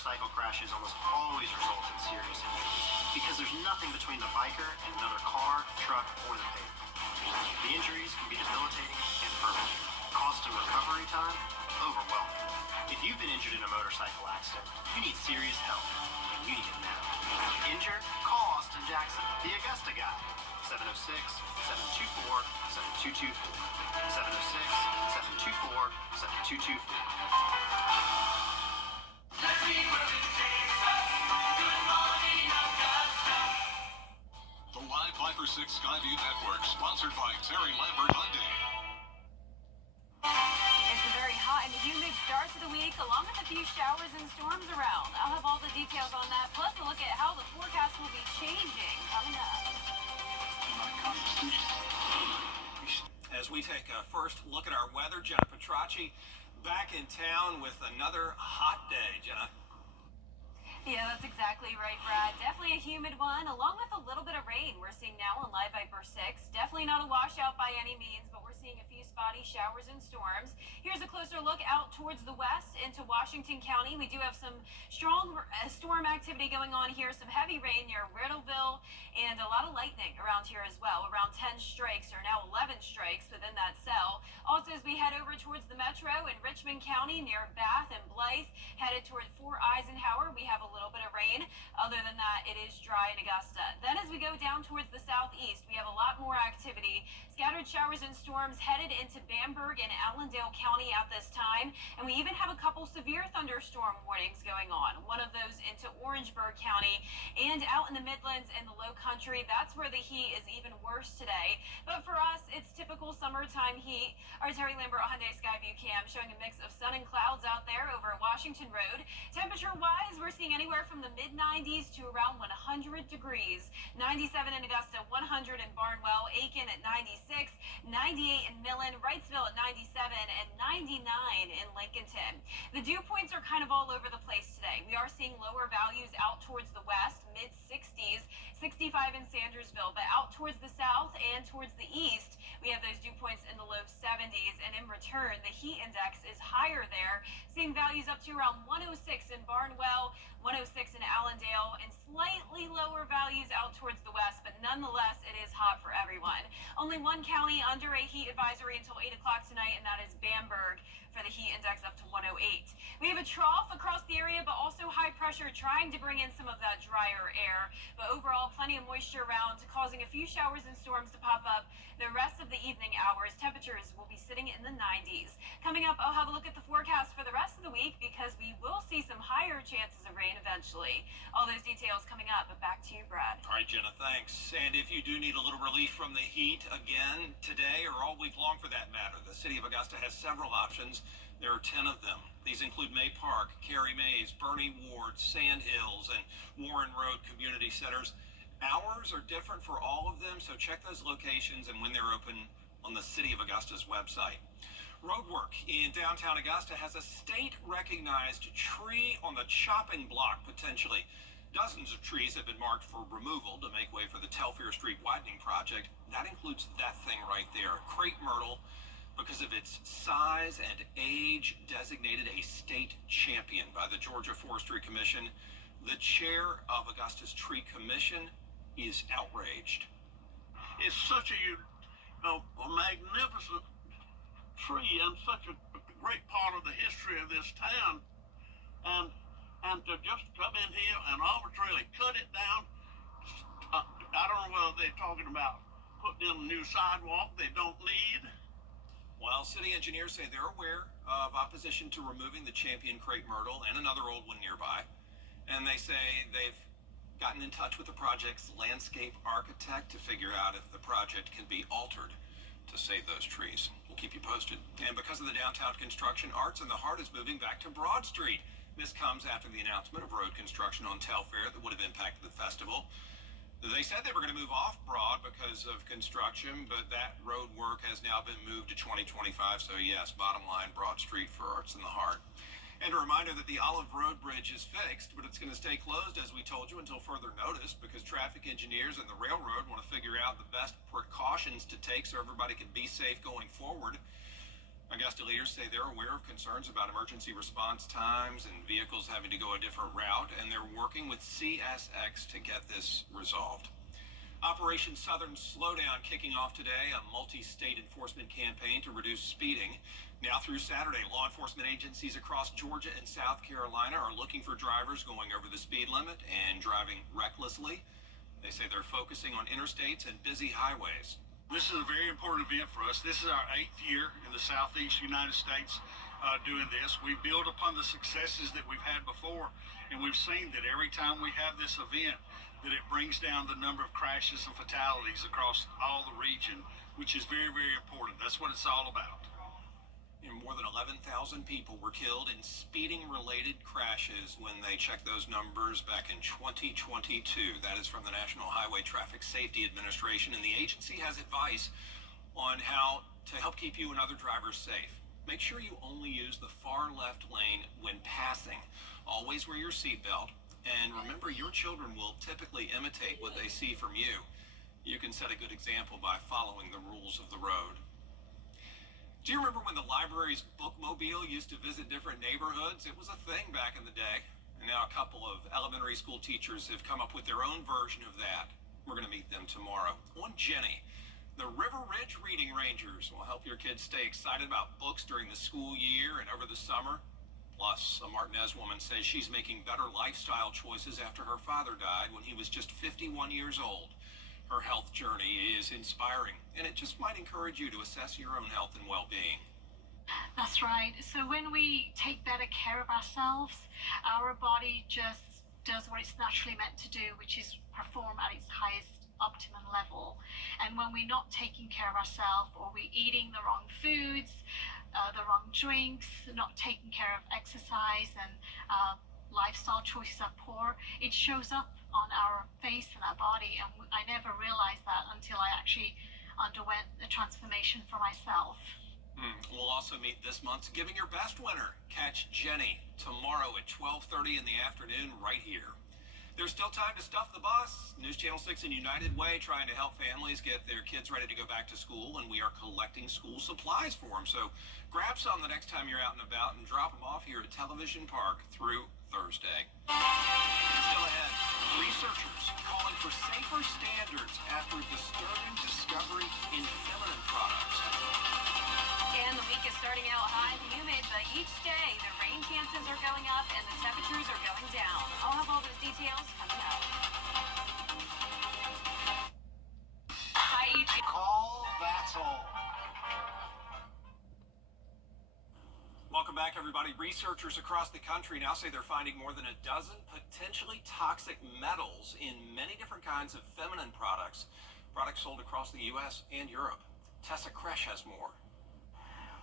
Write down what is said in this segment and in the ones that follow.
motorcycle crashes almost always result in serious injuries because there's nothing between the biker and another car, truck, or the pavement. The injuries can be debilitating and permanent. Cost and recovery time, overwhelming. If you've been injured in a motorcycle accident, you need serious help, and you need it now. Injured? Call Austin Jackson, the Augusta guy. 706-724-7224. 706-724-7224. The Live 5 or 6 Skyview Network, sponsored by Terry Lambert Hyundai. It's a very hot and humid start to the week, along with a few showers and storms around. I'll have all the details on that, plus a look at how the forecast will be changing coming up. As we take a first look at our weather, Jenna Petracci back in town with another hot day. Jenna. Yeah, that's exactly right, Brad. Definitely a humid one, along with a little bit of rain we're seeing now on Live Viper 6. Definitely not a washout by any means, but we're seeing a few spotty showers and storms. Here's a closer look out towards the west into Washington County. We do have some strong storm activity going on here, some heavy rain near Riddleville, and a lot of lightning around here as well. Around 10 strikes, or now 11 strikes within that cell. Also, as we head over towards the metro in Richmond County near Bath and Blythe, headed toward Fort Eisenhower, we have a little bit of rain. Other than that, it is dry in Augusta. Then as we go down towards the southeast, we have a lot more activity. Scattered showers and storms headed into Bamberg and Allendale County at this time. And we even have a couple severe thunderstorm warnings going on. One of those into Orangeburg County and out in the Midlands and the Low Country. That's where the heat is even worse today. But for us, it's typical summertime heat. Our Terry Lambert Hyundai Skyview cam showing a mix of sun and clouds out there over Washington Road. Temperature-wise, we're seeing anywhere from the mid-90s to around 100 degrees. 97 in Augusta, 100 in Barnwell, Aiken at 96, 98 in Millen, Wrightsville at 97, and 99 in Lincolnton. The dew points are kind of all over the place today. We are seeing lower values out towards the west, mid-60s, 65 in Sandersville, but out towards the south and towards the east, we have those dew points in the low 70s, and in return, the heat index is higher there, seeing values up to around 106 in Barnwell, 106 in Allendale, and slightly lower values out towards the west, but nonetheless, it is hot for everyone. Only one county under a heat advisory until 8 o'clock tonight, and that is Bamberg, for the heat index up to 108. We have a trough across the area, but also high pressure trying to bring in some of that drier air. But overall, plenty of moisture around, causing a few showers and storms to pop up the rest of the evening hours. Temperatures will be sitting in the 90s. Coming up, I'll have a look at the forecast for the rest of the week because we will see some higher chances of rain eventually. All those details coming up, but back to you, Brad. All right, Jenna, thanks. And if you do need a little relief from the heat, again, today or all week long for that matter, the city of Augusta has several options. There are 10 of them. These include May Park, Carey Mays, Bernie Ward, Sand Hills, and Warren Road community centers. Hours are different for all of them, so check those locations and when they're open on the City of Augusta's website. Roadwork in downtown Augusta has a state-recognized tree on the chopping block, potentially. Dozens of trees have been marked for removal to make way for the Telfair Street widening project. That includes that thing right there, crepe myrtle, because of its size and age, designated a state champion by the Georgia Forestry Commission. The chair of Augusta's Tree Commission is outraged. It's such a magnificent tree and such a great part of the history of this town, and to just come in here and arbitrarily cut it down. I don't know whether they're talking about putting in a new sidewalk they don't need. Well, city engineers say they're aware of opposition to removing the champion crepe myrtle and another old one nearby. And they say they've gotten in touch with the project's landscape architect to figure out if the project can be altered to save those trees. We'll keep you posted. And because of the downtown construction, Arts in the Heart is moving back to Broad Street. This comes after the announcement of road construction on Telfair that would have impacted the festival. They said they were going to move off Broad because of construction, but that road work has now been moved to 2025. So yes, bottom line, Broad Street for Arts in the Heart. And a reminder that the Olive Road Bridge is fixed, but it's going to stay closed, as we told you, until further notice, because traffic engineers and the railroad want to figure out the best precautions to take so everybody can be safe going forward. Augusta leaders say they're aware of concerns about emergency response times and vehicles having to go a different route, and they're working with CSX to get this resolved. Operation Southern Slowdown kicking off today, a multi-state enforcement campaign to reduce speeding. Now through Saturday, law enforcement agencies across Georgia and South Carolina are looking for drivers going over the speed limit and driving recklessly. They say they're focusing on interstates and busy highways. This is a very important event for us. This is our 8th year in the Southeast United States doing this. We build upon the successes that we've had before, and we've seen that every time we have this event, that it brings down the number of crashes and fatalities across all the region, which is very, very important. That's what it's all about. More than 11,000 people were killed in speeding-related crashes when they checked those numbers back in 2022. That is from the National Highway Traffic Safety Administration, and the agency has advice on how to help keep you and other drivers safe. Make sure you only use the far left lane when passing. Always wear your seatbelt. And remember, your children will typically imitate what they see from you. You can set a good example by following the rules of the road. Do you remember when the library's bookmobile used to visit different neighborhoods? It was a thing back in the day. And now a couple of elementary school teachers have come up with their own version of that. We're going to meet them tomorrow. On Jenny, the River Ridge Reading Rangers will help your kids stay excited about books during the school year and over the summer. Plus, a Martinez woman says she's making better lifestyle choices after her father died when he was just 51 years old. Her health journey is inspiring, and it just might encourage you to assess your own health and well-being. That's right. So when we take better care of ourselves, our body just does what it's naturally meant to do, which is perform at its highest optimum level. And when we're not taking care of ourselves, or we're eating the wrong foods, the wrong drinks, not taking care of exercise, and lifestyle choices are poor, it shows up on our face and our body. And I never realized that until I actually underwent the transformation for myself. We'll also meet this month's Giving Your Best winner. Catch Jenny tomorrow at 12:30 in the afternoon right here. There's still time to stuff the bus. News Channel 6 and United Way trying to help families get their kids ready to go back to school, and we are collecting school supplies for them. So grab some the next time you're out and about and drop them off here at Television Park through Thursday. Still ahead, researchers calling for safer standards after disturbing discovery in feminine products. And the week is starting out high and humid, but each day the rain chances are going up and the temperatures are going down. I'll have all those details coming up. Hi, YouTube. Call, that's all. Welcome back, everybody. Researchers across the country now say they're finding more than a dozen potentially toxic metals in many different kinds of feminine products sold across the U.S. and Europe. Tessa Kresh has more.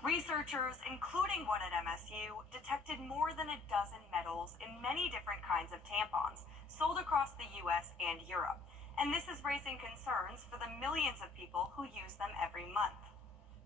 Researchers, including one at MSU, detected more than a dozen metals in many different kinds of tampons sold across the U.S. and Europe. And this is raising concerns for the millions of people who use them every month.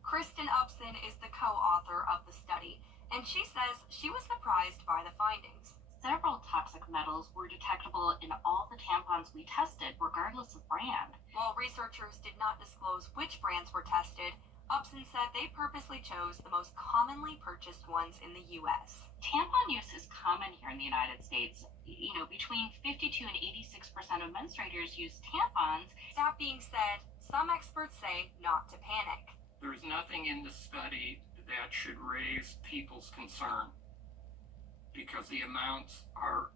Kristen Upson is the co-author of the study, and she says she was surprised by the findings. Several toxic metals were detectable in all the tampons we tested, regardless of brand. While researchers did not disclose which brands were tested, Upson said they purposely chose the most commonly purchased ones in the U.S. Tampon use is common here in the United States. Between 52 and 86% of menstruators use tampons. That being said, some experts say not to panic. There's nothing in the study that should raise people's concern because the amounts are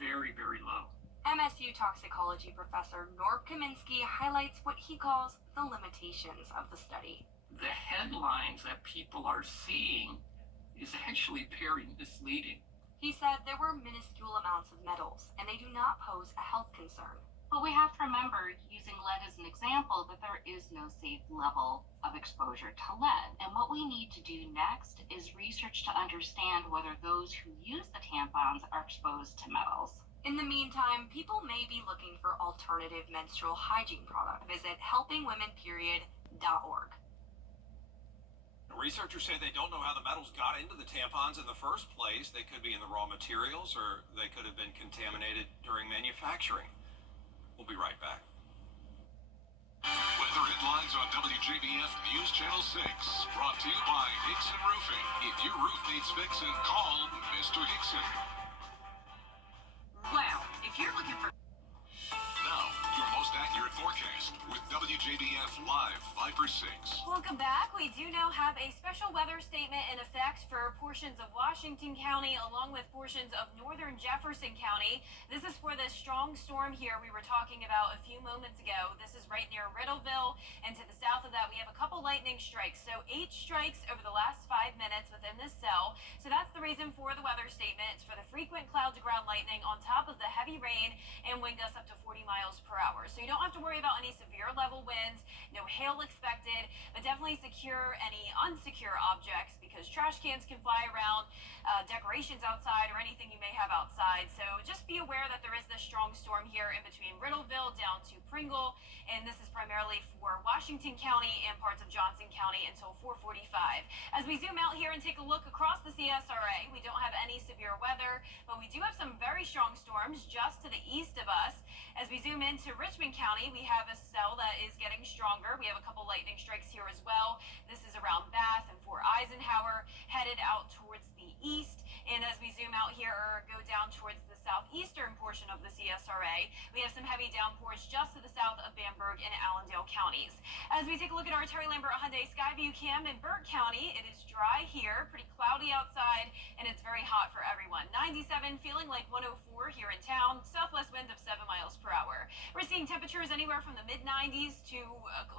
very, very low. MSU toxicology professor Norb Kaminsky highlights what he calls the limitations of the study. The headlines that people are seeing is actually very misleading. He said there were minuscule amounts of metals, and they do not pose a health concern. But we have to remember, using lead as an example, that there is no safe level of exposure to lead. And what we need to do next is research to understand whether those who use the tampons are exposed to metals. In the meantime, people may be looking for alternative menstrual hygiene products. Visit helpingwomenperiod.org. Researchers say they don't know how the metals got into the tampons in the first place. They could be in the raw materials, or they could have been contaminated during manufacturing. We'll be right back. Weather headlines on WJBF News Channel 6. Brought to you by Hickson Roofing. If your roof needs fixing, call Mr. Hickson. Wow, if you're looking for Now, your most accurate forecast with WJBF Live 5 for 6. Welcome back. We do now have a special weather statement in effect for portions of Washington County along with portions of northern Jefferson County. This is for this strong storm here we were talking about a few moments ago. This is right near Riddleville, and to the south of that we have a couple lightning strikes. So 8 strikes over the last 5 minutes within this cell. So that's the reason for the weather statement. It's for the frequent cloud to ground lightning on top of the heavy rain and wind gusts up to 40 miles per hour. So you don't have to worry about any severe level winds, no hail expected, but definitely secure any unsecure objects because trash cans can fly around, decorations outside, or anything you may have outside. So just be aware that there is this strong storm here in between Riddleville down to Pringle, and this is primarily for Washington County and parts of Johnson County until 4:45. As we zoom out here and take a look across the CSRA, we don't have any severe weather, but we do have some very strong storms just to the east of us. As we zoom into Richmond County, we have a cell that is getting stronger. We have a couple lightning strikes here as well. This is around Bath and Fort Eisenhower, headed out towards the east. And as we zoom out here or go down towards the southeastern portion of the CSRA, we have some heavy downpours just to the south of Bamberg and Allendale counties. As we take a look at our Terry Lambert Hyundai Skyview cam in Burke County, it is dry here, pretty cloudy outside, and it's very hot for everyone. 97, feeling like 104 here in town, southwest wind of 7 miles per hour. We're seeing temperatures anywhere from the mid-90s to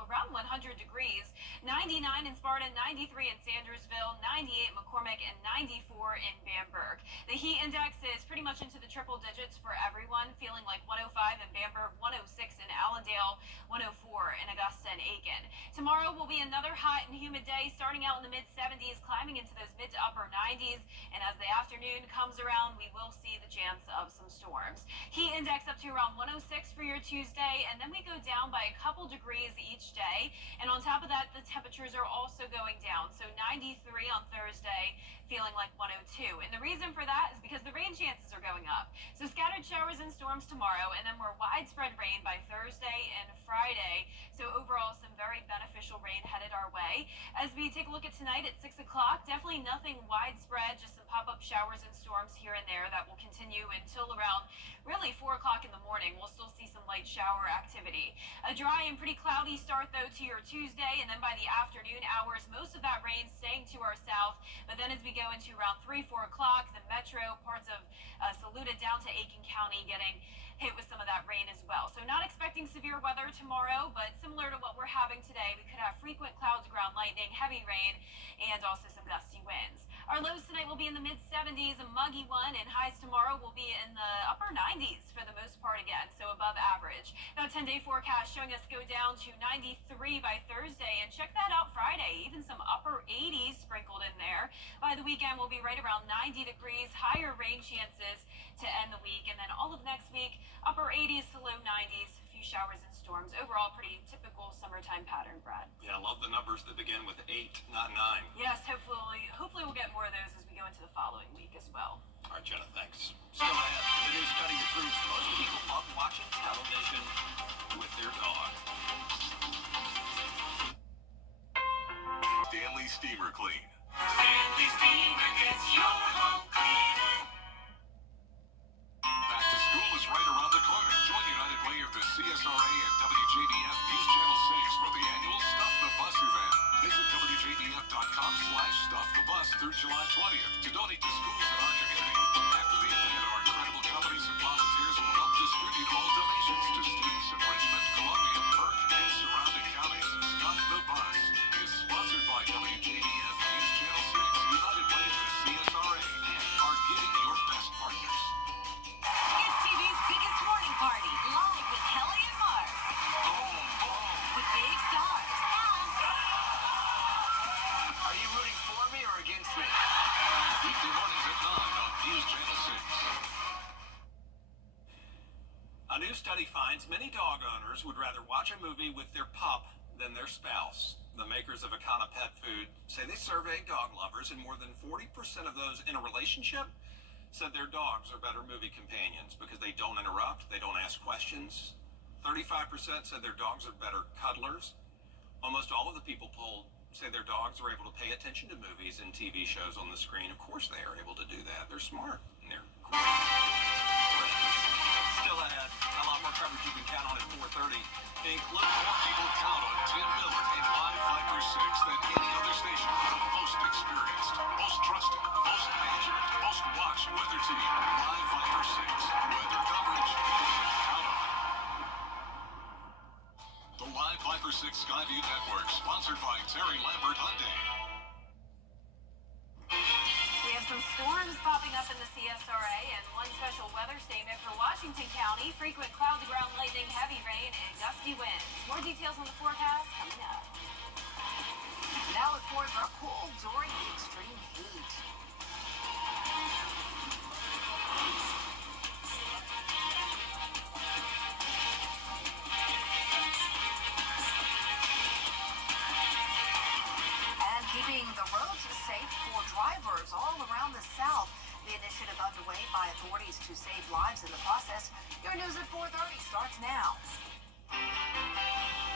around 100 degrees. 99 in Sparta, 93 in Sandersville, 98 McCormick, and 94 in Bamberg. The heat index is pretty much into the triple digits for everyone, feeling like 105 in Bamberg, 106 in Allendale, 104 in Augusta and Aiken. Tomorrow will be another hot and humid day, starting out in the mid-70s, climbing into those mid to upper 90s, and as the afternoon comes around, we will see the chance of some storms. Heat index up to around 106 for your Tuesday, and then we go down by a couple degrees each day, and on top of that, the temperatures are also going down. So 93 on Thursday, feeling like 102. And the reason for that is because the rain chances are going up. So scattered showers and storms tomorrow, and then more widespread rain by Thursday and Friday. So overall, some very beneficial rain headed our way. As we take a look at tonight at 6 o'clock, definitely nothing widespread, just some pop-up showers and storms here and there that will continue until around really 4 o'clock in the morning. We'll still see some light shower activity. A dry and pretty cloudy start though to your Tuesday, and then by the afternoon hours, most of that rain staying to our south. But then as we go into around 3-4 o'clock, the metro, parts of Saluda down to Aiken County getting hit with some of that rain as well. So not expecting severe weather tomorrow, but similar to what we're having today, we could have frequent clouds, ground lightning, heavy rain, and also some gusty winds. Our lows tonight will be in the mid-70s, a muggy one, and highs tomorrow will be in the upper 90s for the most part again, so above average. That 10-day forecast showing us go down to 93 by Thursday, and check that out Friday, even some upper 80s sprinkled in there. By the weekend, we'll be right around 90 degrees, higher rain chances to end the week, and then all of next week, upper 80s to low 90s, a few showers and storms. Overall, pretty typical summertime pattern, Brad. Yeah, I love the numbers that begin with 8, not 9. Yes, hopefully we'll get more of those as we go into the following week as well. All right, Jenna, thanks. Still ahead, the new study that proves most people love watching television with their dog. Stanley Steamer Clean. Stanley Steamer gets your home cleaner. Back to school is right around the corner. Join United Way of the CSRA and WJBF News Channel 6 for the annual Stuff the Bus event. Visit WJBF.com/StuffTheBus through July 20th to donate to schools in our community. After the event, our incredible companies and volunteers will help distribute all donations to students in Richmond, Columbia, Burke, and surrounding counties. Stuff the Bus is sponsored by WJBF News Channel 6, United Way of the CSRA, and our Giving Your Best partners. It's TV's biggest morning party, live with Kelly and Mark. With big stars Are you rooting for me or against me? Weekday mornings at 9 on News Channel 6. A new study finds many dog owners would rather watch a movie with their pup than their spouse. The makers of Akana Pet Food say they surveyed dog lovers, and more than 40% of those in a relationship said their dogs are better movie companions because they don't interrupt, they don't ask questions, 35% said their dogs are better cuddlers. Almost all of the people polled say their dogs are able to pay attention to movies and TV shows on the screen. Of course they are able to do that. They're smart and they're great. Still ahead, a lot more coverage you can count on at 4:30. Include More people count on Tim Miller in Live Viper 6 than any other station. The most experienced, most trusted, most accurate, most watched weather team. Live Viper 6. Weather coverage you can count on. The Live Viper 6 Skyview Network, sponsored by Terry Lambert Hyundai. We have some storms popping up in the CSRA and one special weather statement for Washington County. Frequent cloud-to-ground lightning, heavy rain, and gusty winds. More details on the forecast coming up. Now look forward to cool during the extreme heat. And keeping the roads safe for drivers all around the South. The initiative underway by authorities to save lives in the process. Your news at 4:30 starts now.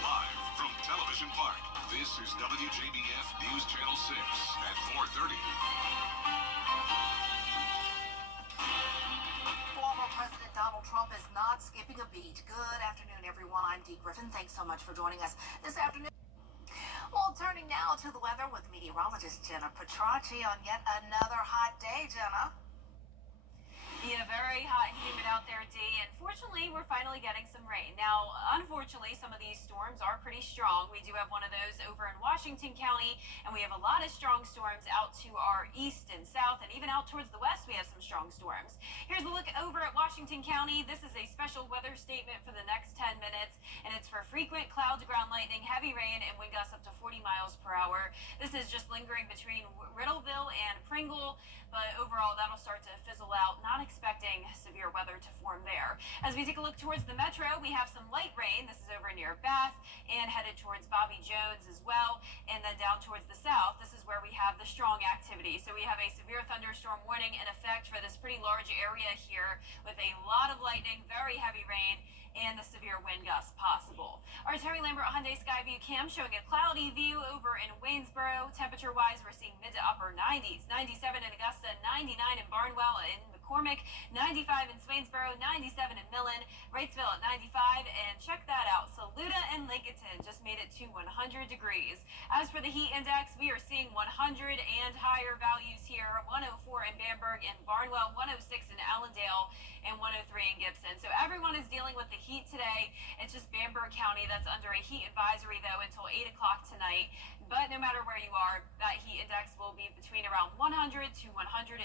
Live from Television Park, this is WJBF News Channel 6 at 4:30. Former President Donald Trump is not skipping a beat. Good afternoon, everyone. I'm Dee Griffin. Thanks so much for joining us this afternoon. Well, turning now to the weather with meteorologist Jenna Petracci on yet another hot day, Jenna. Yeah, very hot and humid out there, Dee. And fortunately, we're finally getting some rain. Now, unfortunately, some of these storms are pretty strong. We do have one of those over in Washington County, and we have a lot of strong storms out to our east and south, and even out towards the west, we have some strong storms. Here's a look over at Washington County. This is a special weather statement for the next 10 minutes, and it's for frequent cloud-to-ground lightning, heavy rain, and wind gusts up to 40 miles per hour. This is just lingering between Riddleville and Pringle, but overall, that'll start to fizzle out. Not expecting severe weather to form there. As we take a look towards the metro, we have some light rain. This is over near Bath and headed towards Bobby Jones as well. And then down towards the south, this is where we have the strong activity. So we have a severe thunderstorm warning in effect for this pretty large area here with a lot of lightning, very heavy rain, and the severe wind gusts possible. Our Terry Lambert Hyundai Skyview cam showing a cloudy view over in Waynesboro. Temperature-wise, we're seeing mid to upper 90s. 97 in Augusta, 99 in Barnwell, in McCormick, 95 in Swainsboro, 97 in Millen, Wrightsville at 95, and check that out, Saluda and Lincolnton just made it to 100 degrees. As for the heat index, we are seeing 100 and higher values here, 104 in Bamberg and Barnwell, 106 in Allendale, and 103 in Gibson. So everyone is dealing with the heat today. It's just Bamberg County that's under a heat advisory, though, until 8 o'clock tonight. But no matter where you are, that heat index will be between around 100 to 105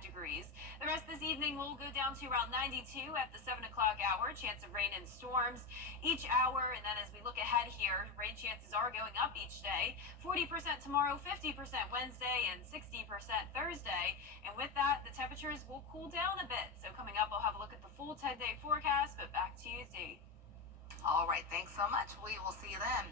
degrees. The rest this evening will go down to around 92 at the 7 o'clock hour. Chance of rain and storms each hour. And then as we look ahead here, rain chances are going up each day. 40% tomorrow, 50% Wednesday, and 60% Thursday. And with that, the temperatures will cool down a bit. So coming up, we'll have a look at the full 10-day forecast. But back to you, Dee. All right, thanks so much. We will see you then.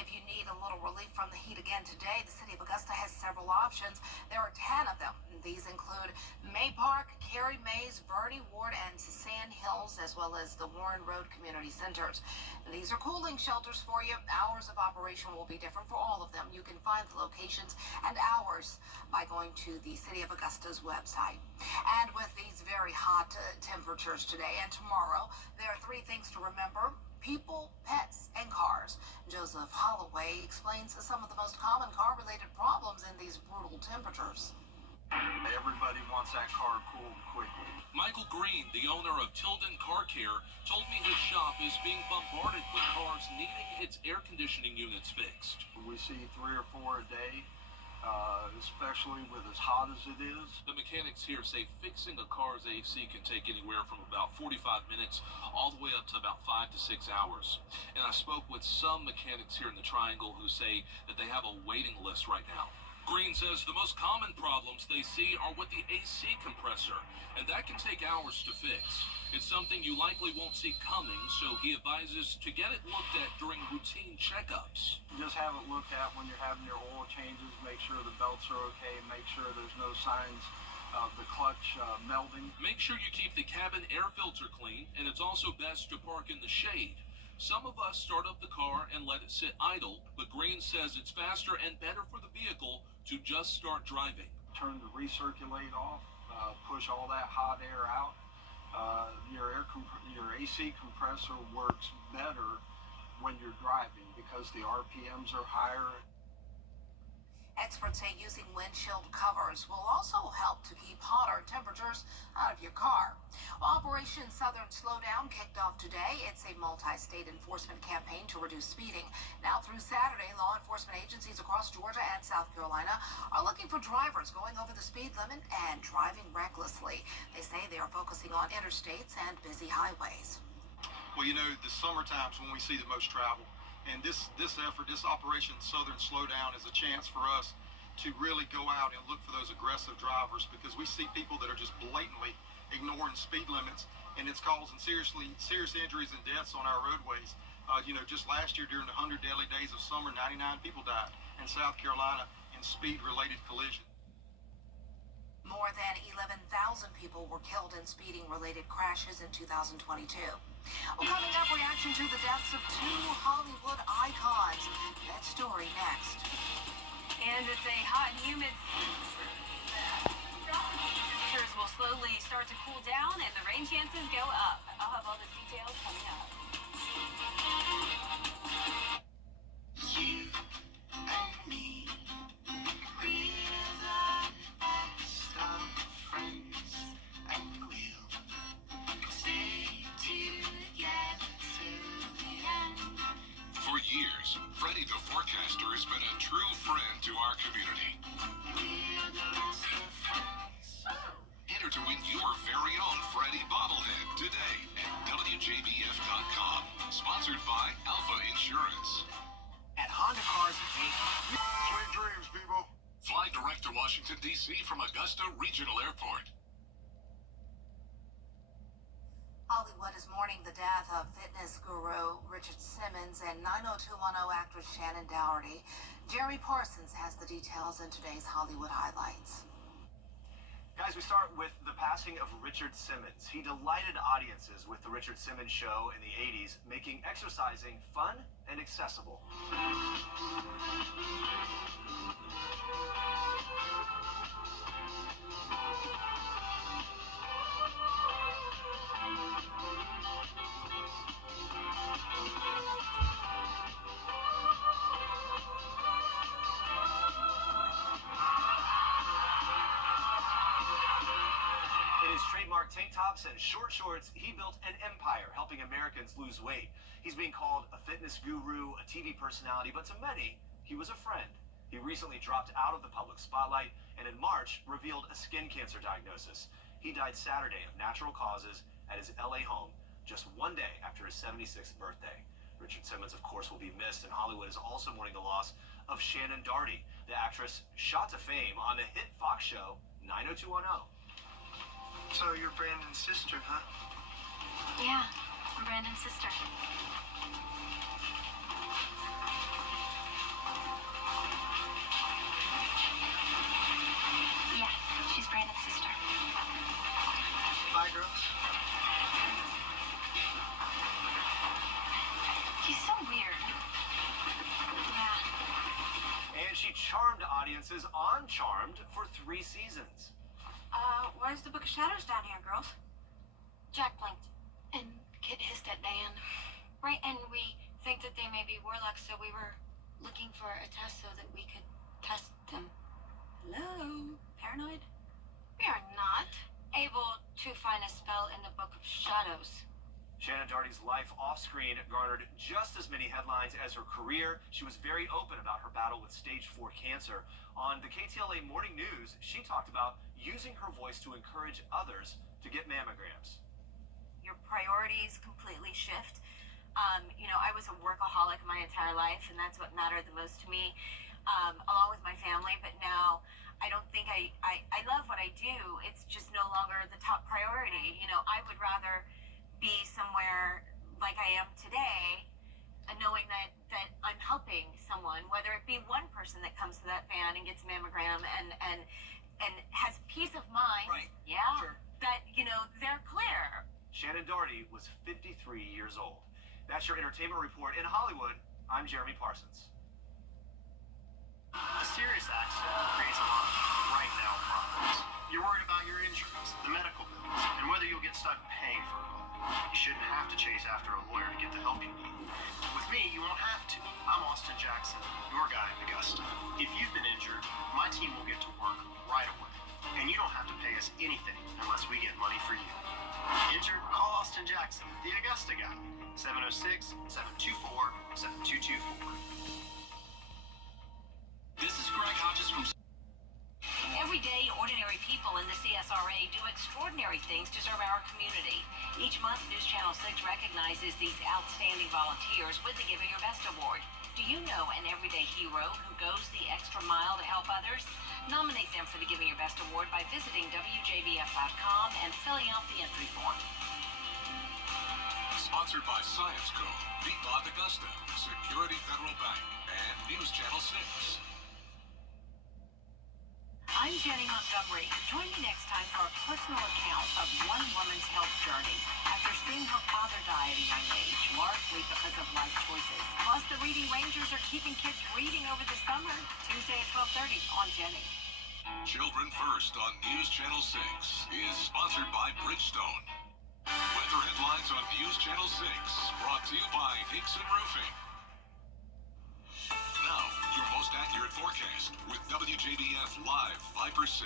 If you need a little relief from the heat again today, the city of Augusta has several options. There are 10 of them. These include May Park, Carrie Mays, Bernie Ward, and Sand Hills, as well as the Warren Road Community Centers. These are cooling shelters for you. Hours of operation will be different for all of them. You can find the locations and hours by going to the City of Augusta's website. And with these very hot temperatures today and tomorrow, there are 3 things to remember: people, pets, and cars. Joseph Holloway explains some of the most common car-related problems in these brutal temperatures. Everybody wants that car cooled quickly. Michael Green, the owner of Tilden Car Care, told me his shop is being bombarded with cars needing its air conditioning units fixed. We see 3 or 4 a day, especially with as hot as it is. The mechanics here say fixing a car's AC can take anywhere from about 45 minutes all the way up to about 5 to 6 hours. And I spoke with some mechanics here in the Triangle who say that they have a waiting list right now. Green says the most common problems they see are with the AC compressor, and that can take hours to fix. It's something you likely won't see coming, so he advises to get it looked at during routine checkups. Just have it looked at when you're having your oil changes, make sure the belts are okay, make sure there's no signs of the clutch melting. Make sure you keep the cabin air filter clean, and it's also best to park in the shade. Some of us start up the car and let it sit idle, but Green says it's faster and better for the vehicle to just start driving. Turn the recirculate off, push all that hot air out. Your AC compressor works better when you're driving because the RPMs are higher. Experts say using windshield covers will also help to keep hotter temperatures out of your car. Operation Southern Slowdown kicked off today. It's a multi-state enforcement campaign to reduce speeding. Now through Saturday, law enforcement agencies across Georgia and South Carolina are looking for drivers going over the speed limit and driving recklessly. They say they are focusing on interstates and busy highways. Well, you know, the summer times when we see the most travel. And this effort, this Operation Southern Slowdown, is a chance for us to really go out and look for those aggressive drivers, because we see people that are just blatantly ignoring speed limits, and it's causing serious injuries and deaths on our roadways. Just last year during the 100 deadly days of summer, 99 people died in South Carolina in speed-related collisions. More than 11,000 people were killed in speeding-related crashes in 2022. Well, coming up, reaction to the deaths of two Hollywood icons. That story next. And it's a hot and humid. Temperatures will slowly start to cool down and the rain chances go up. I'll have all the details coming up. You and me, we're the best of friends, and we'll stay together till the end. For years, Freddie the Forecaster has been a true friend to our community. We're the best of friends. Enter to win your very own Freddie bobblehead today at WJBF.com. Sponsored by Alpha Insurance. At Honda Cars of Dayton, Sweet dreams, people. Fly direct to Washington, D.C. from Augusta Regional Airport. Hollywood is mourning the death of fitness guru Richard Simmons and 90210 actress Shannon Doherty. Jerry Parsons has the details in today's Hollywood highlights. Guys, we start with the passing of Richard Simmons. He delighted audiences with the Richard Simmons Show in the 80s, making exercising fun and accessible. In his trademark tank tops and short shorts, he built an empire helping Americans lose weight. He's being called a fitness guru, a TV personality, but to many, he was a friend. He recently dropped out of the public spotlight and in March revealed a skin cancer diagnosis. He died Saturday of natural causes at his LA home just one day after his 76th birthday. Richard Simmons, of course, will be missed, and Hollywood is also mourning the loss of Shannon Doherty. The actress shot to fame on the hit Fox show 90210. So you're Brandon's sister, huh? Yeah, I'm Brandon's sister. Yeah, she's Brandon's sister. Bye, girls. He's so weird. Yeah. And she charmed audiences on Charmed for 3 seasons. Where's the Book of Shadows down here, girls? Jack blinked. And Kit hissed at Dan. Right, and we think that they may be warlocks, so we were looking for a test so that we could test them. Hello? Paranoid? We are not able to find a spell in the Book of Shadows. Shannon Doherty's life off-screen garnered just as many headlines as her career. She was very open about her battle with stage 4 cancer. On the KTLA Morning News, she talked about using her voice to encourage others to get mammograms. Your priorities completely shift. I was a workaholic my entire life, and that's what mattered the most to me, along with my family. But now I don't think I love what I do. It's just no longer the top priority. I would rather be somewhere like I am today, and knowing that I'm helping someone, whether it be one person that comes to that van and gets a mammogram and has peace of mind. Right. Yeah. Sure. That they're clear. Shannon Doherty was 53 years old. That's your entertainment report. In Hollywood, I'm Jeremy Parsons. A serious accident creates a lot of right now problems. You're worried about your injuries, the medical bills, and whether you'll get stuck paying for it all. You shouldn't have to chase after a lawyer to get the help you need. With me, you won't have to. I'm Austin Jackson, your guy in Augusta. If you've been injured, my team will get to work right away. And you don't have to pay us anything unless we get money for you. Injured? Call Austin Jackson, the Augusta guy. 706-724-7224. This is Greg Hodges from... Everyday, ordinary people in the CSRA do extraordinary things to serve our community. Each month, News Channel 6 recognizes these outstanding volunteers with the Give It Your Best Award. Do you know an everyday hero who goes the extra mile to help others? Nominate them for the Give It Your Best Award by visiting WJBF.com and filling out the entry form. Sponsored by Science Co., Beatbot Augusta, Security Federal Bank, and News Channel 6. I'm Jenny Montgomery. Join me next time for a personal account of one woman's health journey after seeing her father die at a young age, largely because of life choices. Plus, the Reading Rangers are keeping kids reading over the summer. Tuesday at 12:30 on Jenny. Children First on News Channel 6 is sponsored by Bridgestone. Weather headlines on News Channel 6, brought to you by Hickson Roofing. Now, your most accurate forecast with WJBF Live Viper 6.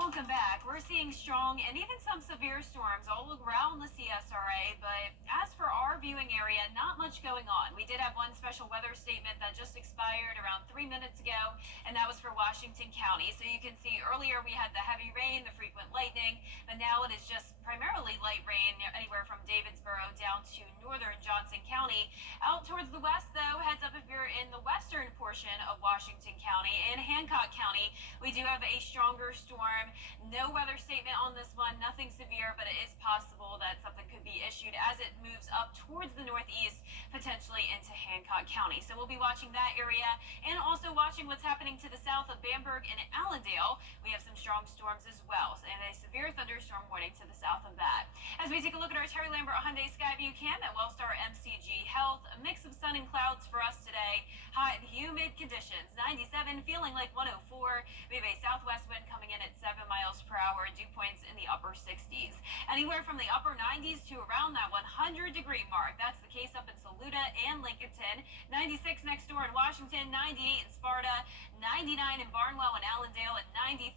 Welcome back. We're seeing strong and even some severe storms all around the CSRA, but as for our viewing area, not much going on. We did have one special weather statement that just expired around 3 minutes ago, and that was for Washington County. So you can see earlier we had the heavy rain, the frequent lightning, but now it is just primarily light rain anywhere from Davidsboro down to northern Johnson County. Out towards the west, though, heads up if you're in the western portion of Washington County and Hancock County. We do have a stronger storm. No weather statement on this one, nothing severe, but it is possible that something could be issued as it moves up towards the northeast, potentially into Hancock County. So we'll be watching that area and also watching what's happening to the south of Bamberg and Allendale. We have some strong storms as well, and a severe thunderstorm warning to the south of that. As we take a look at our Terry Lambert Hyundai Skyview cam at Wellstar MCG Health, a mix of sun and clouds for us today. Hot and humid conditions, 97, feeling like 104. We have a southwest wind coming in at 7 miles per hour, dew points in the upper 60s. Anywhere from the upper 90s to around that 100-degree mark. That's the case up in Saluda and Lincolnton. 96 next door in Washington, 98 in Sparta, 99 in Barnwell and Allendale, and 93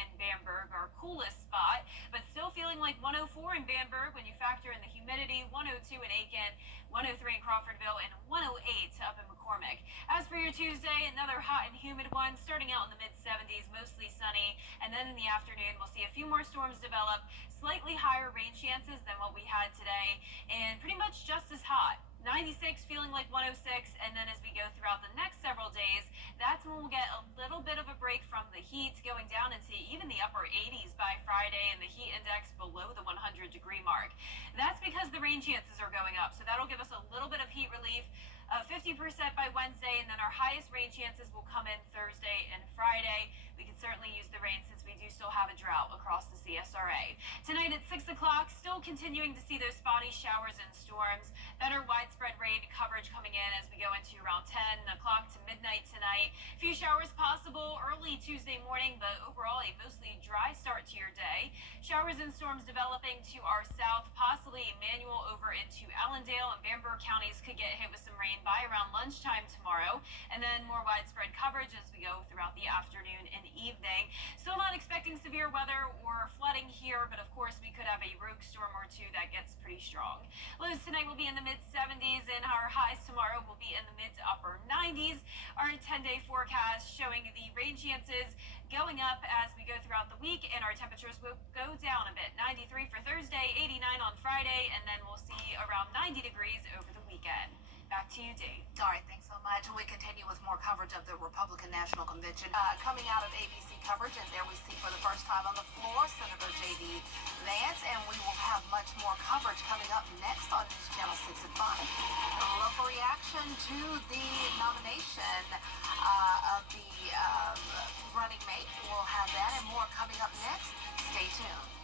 in Bamberg, our coolest spot, but still feeling like 104 in Bamberg when you factor in the humidity, 102 in Aiken, 103 in Crawfordville, and 108 up in McCormick. As for your Tuesday, another hot and humid one, starting out in the mid-70s, mostly sunny, and then in the afternoon we'll see a few more storms develop, slightly higher rain chances than what we had today, and pretty much just as hot. 96, feeling like 106, and then as we go throughout the next several days, that's when we'll get a little bit of a break from the heat, going down into even the upper 80s by Friday, and the heat index below the 100-degree mark. That's because the rain chances are going up, so that'll give us a little bit of heat relief. 50% by Wednesday, and then our highest rain chances will come in Thursday and Friday. We can certainly use the rain since we do still have a drought across the CSRA. Tonight at 6 o'clock, still continuing to see those spotty showers and storms. Better widespread rain coverage coming in as we go into around 10 o'clock to midnight tonight. A few showers possible early Tuesday morning, but overall a mostly dry start to your day. Showers and storms developing to our south, possibly Emmanuel over into Allendale and Bamberg counties could get hit with some rain by around lunchtime tomorrow, and then more widespread coverage as we go throughout the afternoon and evening. Still not expecting severe weather or flooding here, but of course we could have a rogue storm or two that gets pretty strong. Lows tonight will be in the mid-70s, and our highs tomorrow will be in the mid to upper 90s. Our 10-day forecast showing the rain chances going up as we go throughout the week, and our temperatures will go down a bit. 93 for Thursday, 89 on Friday, and then we'll see around 90 degrees over the weekend. Back to you, Dave. All right, thanks so much. We continue with more coverage of the Republican National Convention coming out of ABC coverage, and there we see for the first time on the floor Senator J.D. Vance, and we will have much more coverage coming up next on News Channel 6 at 5. A local reaction to the nomination of the running mate. We'll have that and more coming up next. Stay tuned.